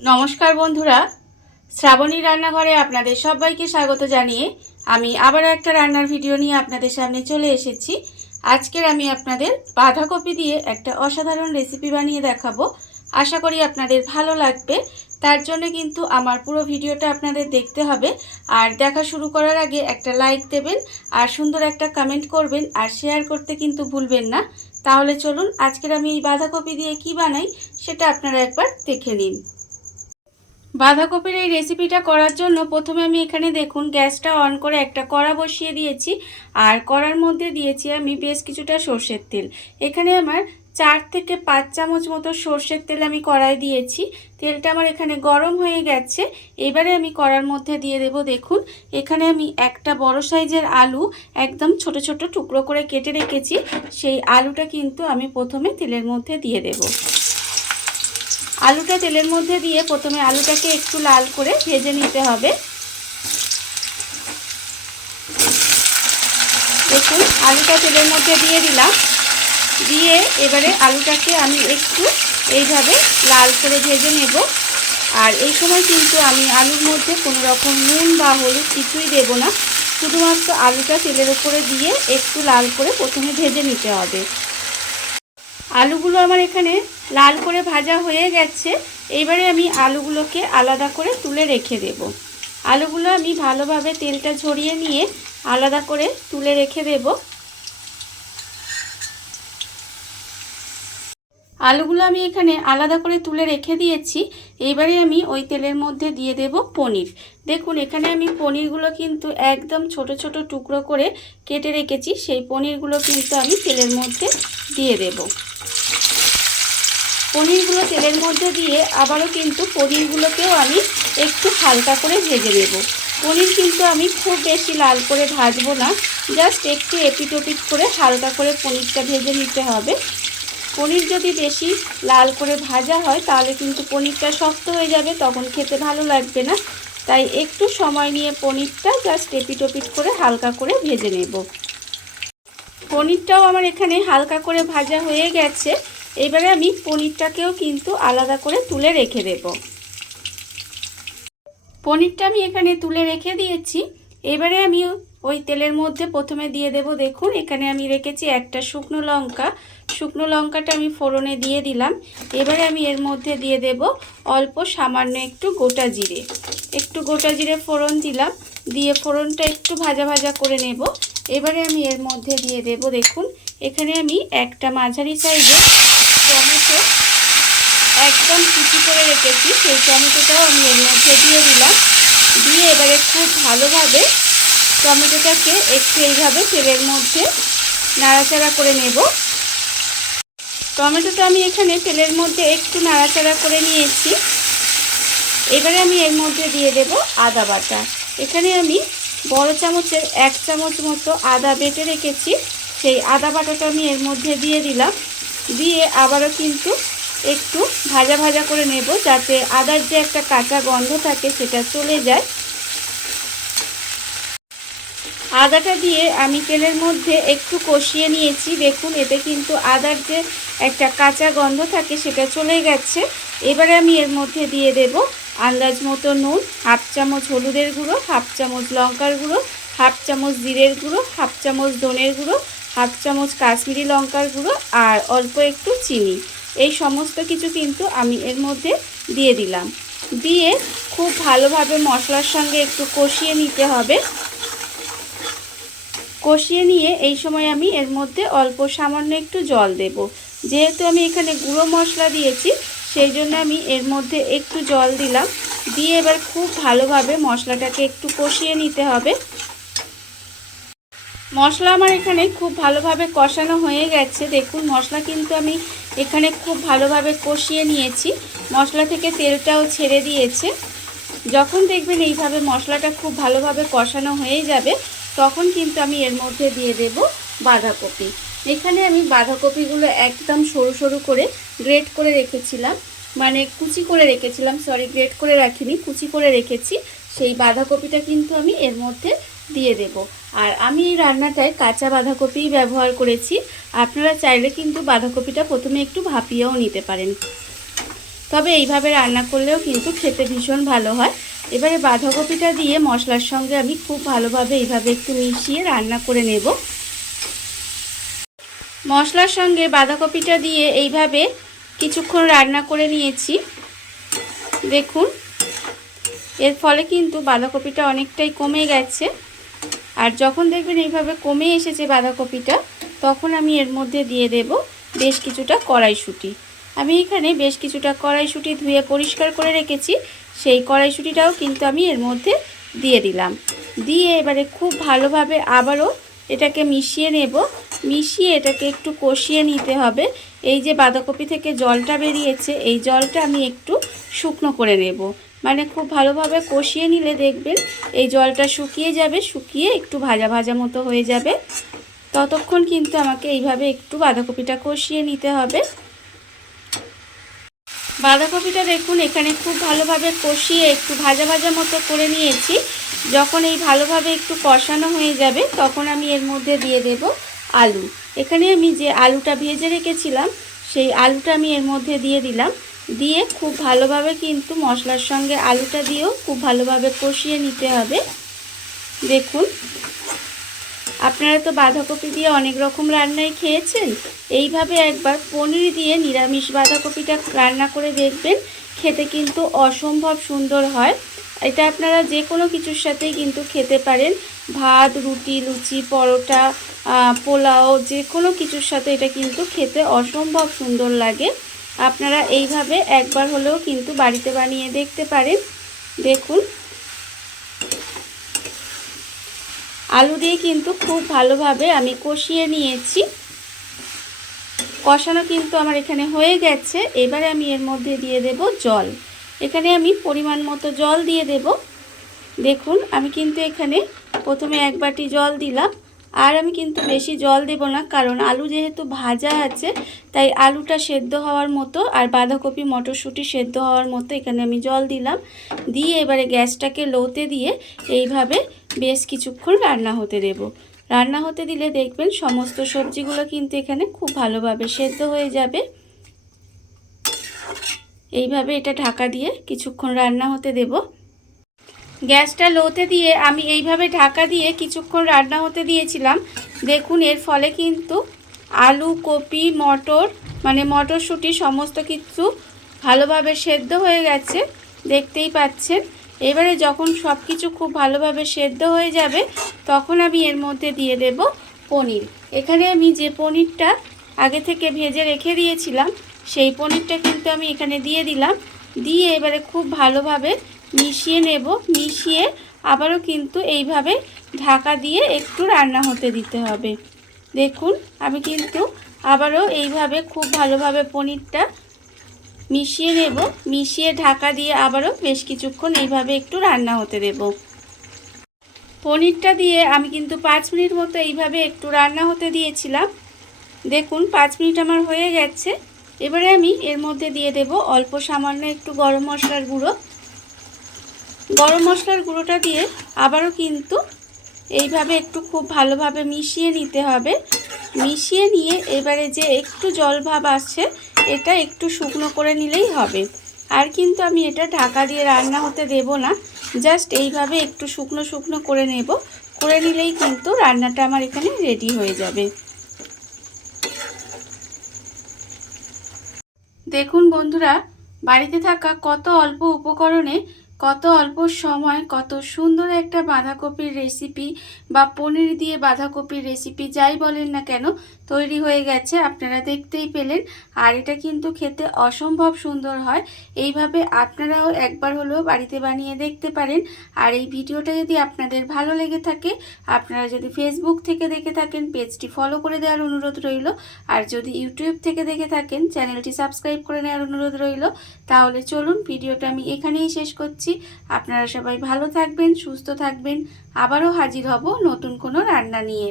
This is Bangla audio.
নমস্কার বন্ধুরা, শ্রাবণী রান্নাঘরে আপনাদের সবাইকে স্বাগত জানিয়ে আমি আবারও একটা রান্নার ভিডিও নিয়ে আপনাদের সামনে চলে এসেছি। আজকের আমি আপনাদের বাঁধাকপি দিয়ে একটা অসাধারণ রেসিপি বানিয়ে দেখাবো। আশা করি আপনাদের ভালো লাগবে। তার জন্য কিন্তু আমার পুরো ভিডিওটা আপনাদের দেখতে হবে। আর দেখা শুরু করার আগে একটা লাইক দেবেন, আর সুন্দর একটা কমেন্ট করবেন, আর শেয়ার করতে কিন্তু ভুলবেন না। তাহলে চলুন আজকের আমি এই বাঁধাকপি দিয়ে কি বানাই সেটা আপনারা একবার দেখে নিন। বাঁধাকপির এই রেসিপিটা করার জন্য প্রথমে আমি এখানে দেখুন গ্যাসটা অন করে একটা কড়া বসিয়ে দিয়েছি। আর কড়ার মধ্যে দিয়েছি আমি বেশ কিছুটা সর্ষের তেল। এখানে আমার 4 থেকে 5 চামচ মতো সর্ষের তেল আমি কড়ায় দিয়েছি। তেলটা আমার এখানে গরম হয়ে গেছে। এবারে আমি কড়ার মধ্যে দিয়ে দেব, দেখুন এখানে আমি একটা বড় সাইজের আলু একদম ছোট ছোট টুকরো করে কেটে রেখেছি। সেই আলুটা কিন্তু আমি প্রথমে তেলের মধ্যে দিয়ে দেব। আলুটা তেলের মধ্যে দিয়ে প্রথমে আলুটাকে একটু লাল করে ভেজে নিতে হবে। দেখুন আলুটা তেলের মধ্যে দিয়ে দিলাম। দিয়ে এবারে আলুটাকে আমি একটু এইভাবে লাল করে ভেজে নেব। আর এই সময় কিন্তু আমি আলুর মধ্যে কোনো রকম নুন বা হলুদ কিছুই দেব না। শুধুমাত্র আলুটা তেলের উপরে দিয়ে একটু লাল করে প্রথমে ভেজে নিতে হবে। আলুগুলো আমার এখানে লাল করে ভাজা হয়ে গেছে। এবারে আমি আলুগুলোকে আলাদা করে তুলে রেখে দেব। আলুগুলো আমি ভালোভাবে তেলটা ঝরিয়ে নিয়ে আলাদা করে তুলে রেখে দেব। আলুগুলো আমি এখানে আলাদা করে তুলে রেখে দিয়েছি। এবারে আমি ওই তেলের মধ্যে দিয়ে দেব পনির। দেখুন এখানে আমি পনিরগুলো কিন্তু একদম ছোট ছোট টুকরো করে কেটে রেখেছি। সেই পনিরগুলো কিন্তু আমি তেলের মধ্যে দিয়ে দেব। পনিরগুলো তেলের মধ্যে দিয়ে আবারও কিন্তু পনিরগুলোকেও আমি একটু হালকা করে ভেজে নেব। পনির কিন্তু আমি খুব বেশি লাল করে ভাজবো না, জাস্ট একটু এপিট ওপিট করে হালকা করে পনিরটা ভেজে নিতে হবে। পনির যদি বেশি লাল করে ভাজা হয় তাহলে কিন্তু পনিরটা শক্ত হয়ে যাবে, তখন খেতে ভালো লাগবে না। তাই একটু সময় নিয়ে পনিরটা জাস্ট এপিট ওপিট করে হালকা করে ভেজে নেব। পনিরটাও আমার এখানে হালকা করে ভাজা হয়ে গেছে। এবারে আমি পনিরটাকেও কিন্তু আলাদা করে তুলে রেখে দেব। পনিরটা আমি এখানে তুলে রেখে দিয়েছি। এবারে আমি ওই তেলের মধ্যে প্রথমে দিয়ে দেব, দেখুন এখানে আমি রেখেছি একটা শুকনো লঙ্কা। শুকনো লঙ্কাটা আমি ফোড়নে দিয়ে দিলাম। এবারে আমি এর মধ্যে দিয়ে দেব অল্প সামান্য একটু গোটা জিরে। একটু গোটা জিরে ফোড়ন দিলাম, দিয়ে ফোড়নটা একটু ভাজা ভাজা করে নেব। এবারে আমি এর মধ্যে দিয়ে দেব, দেখুন এখানে আমি একটা মাঝারি সাইজের টমেটো একদম কুচি করে রেখেছি, সেই টমেটোটাও আমি এর মধ্যে দিয়ে দিলাম। দিয়ে এবারে খুব ভালোভাবে টমেটোটাকে একটু এইভাবে তেলের মধ্যে নাড়াচাড়া করে নেব। টমেটোটা আমি এখানে তেলের মধ্যে একটু নাড়াচাড়া করে নিয়েছি। এবারে আমি এর মধ্যে দিয়ে দেব আদা বাটা। এখানে আমি বড় চামচের 1 চামচ মতো আদা বেটে রেখেছি, সেই আদা বাটাটা আমি এর মধ্যে দিয়ে দিলাম। দিয়ে আবারও কিন্তু একটু ভাজা ভাজা করে নেব, যাতে আদার যে একটা কাঁচা গন্ধ থাকে সেটা চলে যায়। আদাটা দিয়ে আমি তেলের মধ্যে একটু কষিয়ে নিয়েছি। দেখুন এতে কিন্তু আদার যে একটা কাঁচা গন্ধ থাকে সেটা চলে গেছে। এবারে আমি এর মধ্যে দিয়ে দেব আন্দাজ মতো নুন, 1/2 চামচ হলুদের গুঁড়ো, 1/2 চামচ লঙ্কার গুঁড়ো, 1/2 চামচ জিরের গুঁড়ো, 1/2 চামচ ধনের গুঁড়ো, 1/2 চামচ কাশ্মীরি লঙ্কার গুঁড়ো, আর অল্প একটু চিনি। এই সমস্ত কিছু কিন্তু আমি এর মধ্যে দিয়ে দিলাম। দিয়ে খুব ভালোভাবে মশলার সঙ্গে একটু কষিয়ে নিতে হবে। কষিয়ে নিয়ে এই সময় আমি এর মধ্যে অল্প সামান্য একটু জল দেব। যেহেতু আমি এখানে গুঁড়ো মশলা দিয়েছি সেই জন্য আমি এর মধ্যে একটু জল দিলাম। দিয়ে এবার খুব ভালোভাবে মশলাটাকে একটু কষিয়ে নিতে হবে। মশলা আমার এখানে খুব ভালোভাবে কষানো হয়ে গেছে। দেখুন মশলা কিন্তু আমি এখানে খুব ভালোভাবে কষিয়ে নিয়েছি। মশলা থেকে তেলটাও ছেড়ে দিয়েছে। যখন দেখবেন এইভাবে মশলাটা খুব ভালোভাবে কষানো হয়ে যাবে তখন কিন্তু আমি এর মধ্যে দিয়ে দেব বাঁধাকপি। এখানে আমি বাঁধাকপিগুলো একদম সরু সরু করে গ্রেট করে রেখেছিলাম, মানে কুচি করে রেখেছিলাম, সরি গ্রেট করে রাখিনি, কুচি করে রেখেছি। সেই বাঁধাকপিটা কিন্তু আমি এর মধ্যে দিয়ে দেব। আর আমি এই রান্নাটায় কাঁচা বাঁধাকপিই ব্যবহার করেছি। আপনারা চাইলে কিন্তু বাঁধাকপিটা প্রথমে একটু ভাপিয়েও নিতে পারেন। তবে এইভাবে রান্না করলেও কিন্তু খেতে ভীষণ ভালো হয়। এবারে বাঁধাকপিটা দিয়ে মশলার সঙ্গে আমি খুব ভালোভাবে এইভাবে একটু মিশিয়ে রান্না করে নেব। মশলার সঙ্গে বাঁধাকপিটা দিয়ে এইভাবে কিছুক্ষণ রান্না করে নিয়েছি। দেখুন, এর ফলে কিন্তু বাঁধাকপিটা অনেকটাই কমে গেছে। আর যখন দেখবেন এইভাবে কমে এসেছে বাঁধাকপিটা, তখন আমি এর মধ্যে দিয়ে দেব বেশ কিছুটা কড়াইশুঁটি। আমি এখানে বেশ কিছুটা কড়াইশুঁটি ধুয়ে পরিষ্কার করে রেখেছি, সেই কড়াইশুঁটিটাও কিন্তু আমি এর মধ্যে দিয়ে দিলাম। দিয়ে এবারে খুব ভালোভাবে আবারও এটাকে মিশিয়ে নেব। মিশিয়ে এটাকে একটু কষিয়ে নিতে হবে। এই যে বাঁধাকপি থেকে জলটা বেরিয়েছে, এই জলটা আমি একটু শুকনো করে নেব। মানে খুব ভালোভাবে কষিয়ে নিলে দেখবেন এই জলটা শুকিয়ে যাবে, শুকিয়ে একটু ভাজা ভাজা মতো হয়ে যাবে। ততক্ষণ কিন্তু আমাকে এইভাবে একটু বাঁধাকপিটা কষিয়ে নিতে হবে। বাঁধাকপিটা দেখুন এখানে খুব ভালোভাবে কষিয়ে একটু ভাজা ভাজা মতো করে নিয়েছি। যখন এই ভালোভাবে একটু কষানো হয়ে যাবে, তখন আমি এর মধ্যে দিয়ে দেব আলু। এখানে আমি যে আলুটা ভেজে রেখেছিলাম, সেই আলুটা আমি এর মধ্যে দিয়ে দিলাম। দিয়ে খুব ভালোভাবে কিন্তু মশলার সঙ্গে আলুটা দিয়েও খুব ভালোভাবে কষিয়ে নিতে হবে। দেখুন, আপনারা তো বাঁধাকপি দিয়ে অনেক রকম রান্নাই খেয়েছেন, এইভাবে একবার পনির দিয়ে নিরামিষ বাঁধাকপিটা রান্না করে দেখবেন, খেতে কিন্তু অসম্ভব সুন্দর হয়। এটা আপনারা যে কোনো কিছুর সাথেই কিন্তু খেতে পারেন, ভাত, রুটি, লুচি, পরোটা, পোলাও, যে কোনো কিছুর সাথে এটা কিন্তু খেতে অসম্ভব সুন্দর লাগে। আপনারা এইভাবে একবার হলেও কিন্তু বাড়িতে বানিয়ে দেখতে পারেন। দেখুন, আলু দিয়ে কিন্তু খুব ভালোভাবে আমি কষিয়ে নিয়েছি। কষানো কিন্তু আমার এখানে হয়ে গেছে। এবারে আমি এর মধ্যে দিয়ে দেব জল। এখানে আমি পরিমাণ মতো জল দিয়ে দেব। দেখুন, আমি কিন্তু এখানে প্রথমে 1 বাটি জল দিলাম। আর আমি কিন্তু বেশি জল দেব না, কারণ আলু যেহেতু ভাজা আছে, তাই আলুটা সেদ্ধ হওয়ার মতো আর বাঁধাকপি মটরশুঁটি সেদ্ধ হওয়ার মতো এখানে আমি জল দিলাম। দিয়ে এবারে গ্যাসটাকে লোতে দিয়ে এইভাবে বেশ কিছুক্ষণ রান্না হতে দেব। রান্না হতে দিলে দেখবেন সমস্ত সবজিগুলো কিন্তু এখানে খুব ভালোভাবে সেদ্ধ হয়ে যাবে। এইভাবে এটা ঢাকা দিয়ে কিছুক্ষণ রান্না হতে দেব। গ্যাসটা লোতে দিয়ে আমি এইভাবে ঢাকা দিয়ে কিছুক্ষণ রান্না হতে দিয়েছিলাম। দেখুন, এর ফলে কিন্তু আলু, কপি, মটর মানে মটরশুঁটি সমস্ত কিছু ভালোভাবে সেদ্ধ হয়ে গেছে, দেখতেই পাচ্ছেন। এবারে যখন সব কিছু খুব ভালোভাবে সেদ্ধ হয়ে যাবে, তখন আমি এর মধ্যে দিয়ে দেব পনির। এখানে আমি যে পনিরটা আগে থেকে ভেজে রেখে দিয়েছিলাম, সেই পনিরটা কিন্তু আমি এখানে দিয়ে দিলাম। দিয়ে এবারে খুব ভালোভাবে মিশিয়ে নেব। মিশিয়ে আবারও কিন্তু এইভাবে ঢাকা দিয়ে একটু রান্না হতে দিতে হবে। দেখুন, আমি কিন্তু আবারও এইভাবে খুব ভালোভাবে পনিরটা মিশিয়ে নেব। মিশিয়ে ঢাকা দিয়ে আবারও বেশ কিছুক্ষণ এইভাবে একটু রান্না হতে দেব। পনিরটা দিয়ে আমি কিন্তু 5 মিনিট মতো এইভাবে একটু রান্না হতে দিয়েছিলাম। দেখুন, 5 মিনিট আমার হয়ে গেছে। এবারে আমি এর মধ্যে দিয়ে দেব অল্প সামান্য একটু গরম মশলার গুঁড়ো। গরম মশলার গুঁড়োটা দিয়ে আবারও কিন্তু এইভাবে একটু খুব ভালোভাবে মিশিয়ে নিতে হবে। মিশিয়ে নিয়ে এবারে যে একটু জল ভাব আসছে, এটা একটু শুকনো করে নিলেই হবে। আর কিন্তু আমি এটা ঢাকা দিয়ে রান্না হতে দেব না, জাস্ট এইভাবে একটু শুকনো শুকনো করে নেব। করে নিলেই কিন্তু রান্নাটা আমার এখানে রেডি হয়ে যাবে। দেখুন বন্ধুরা, বাড়িতে থাকা কত অল্প উপকরণে কত অল্প সময় কত সুন্দর একটা বাঁধাকপির রেসিপি বা পনির দিয়ে বাঁধাকপির রেসিপি যাই বলেন না কেন তৈরি হয়ে গেছে, আপনারা দেখতেই পেলেন। আর এটা কিন্তু খেতে অসম্ভব সুন্দর হয়। এইভাবে আপনারাও একবার হলেও বাড়িতে বানিয়ে দেখতে পারেন। আর এই ভিডিওটা যদি আপনাদের ভালো লেগে থাকে, আপনারা যদি ফেসবুক থেকে দেখে থাকেন, পেজটি ফলো করে দেওয়ার অনুরোধ রইল। আর যদি ইউটিউব থেকে দেখে থাকেন, চ্যানেলটি সাবস্ক্রাইব করে নেওয়ার অনুরোধ রইল। তাহলে চলুন ভিডিওটা আমি এখানেই শেষ করছি। আপনারা সবাই ভালো থাকবেন, সুস্থ থাকবেন। আবারও হাজির হব নতুন কোনো রান্না নিয়ে।